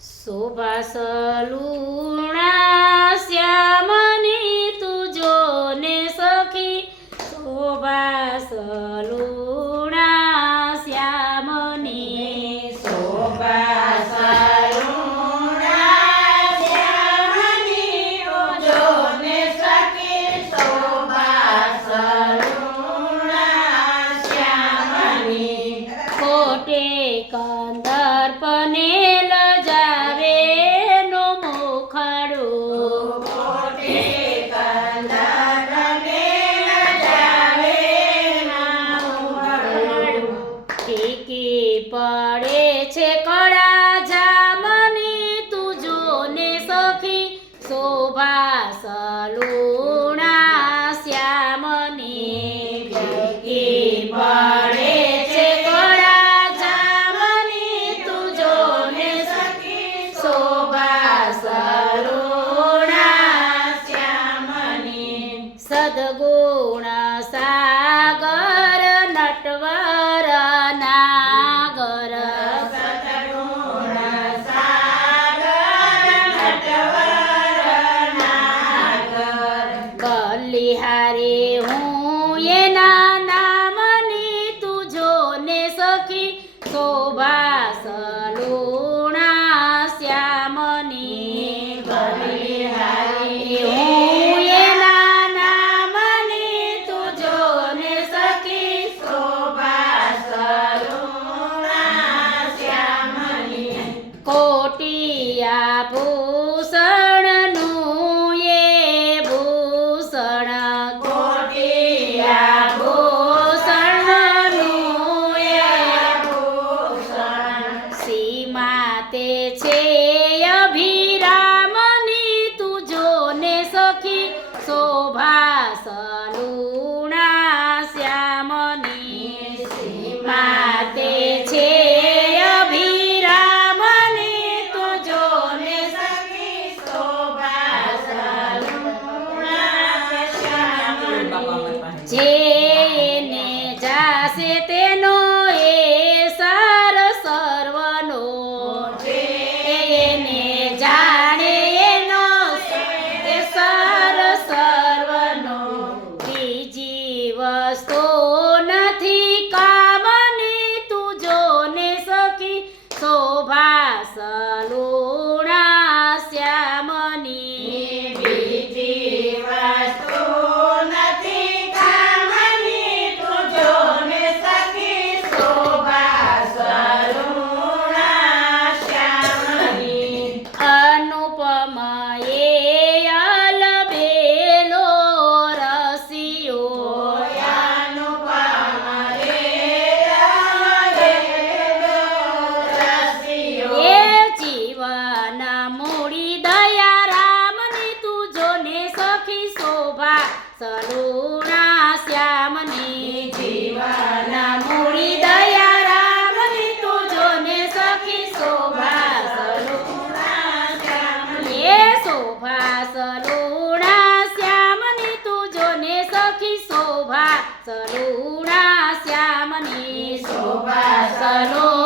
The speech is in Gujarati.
શોભા સલુણા શ્યામની તુજો ને સખી શોભા સલુણા શ્યામની શોભા સલુણા શ્યામની તુજો ને સખી શોભા સલુણા શ્યામની કોટે કંદર્પને લજાવે નો મુખડો કોટે કંદર્પને લજાવે નો મુખડો ટીકી પડે છે કળા જામની તુજો ને સખી શોભા સલુણા શ્યામની ટીકી પડે છે કળા જામની તુજો ને સખી શોભા સલુણા શ્યામની સદગુણ સાગર નટવર નાગર સતગુણ સાગર નટવર નાગર બલિહારી હું એના નામની તુજો ને સખી શોભા સલુણા શ્યામની બલિહારી હું એના નામની તુજો ને સખી શોભા સલુણા શ્યામની કોટિયા ભૂષણનું એ ભૂષણ કોટિયા ભૂષણનું એ ભૂષણ સીમા તે છે અભિરામની તુજો ને સખી શોભા સલુણા શ્યામની સીમા તે છે અભિરામની તુજો ને સખી શોભા સલુણા શ્યામની જેને જાશે તેનો એ સાર સર્વનો એને જાણે એનો એ સાર સર્વનો બીજી વસ્તુ નથી કામની તુજો ને સખી શોભા સલુણા શ્યામની બીજી વસ્તુ નથી કામની તુજો ને સખી શોભા સલુણા શ્યામની અનુપમ એ અલબેલો રસિયો એ જીવન મૂડી દયા રામની તુજો ને સખી શોભા સલુણા શ્યામની જીવન મૂડી દયા રામની તુજો ને સખી શોભા સલુણા શ્યામની એ શોભા સલુણા શ્યામની તુજો ને સખી શોભા સલુણા શ્યામની શોભા સલુણા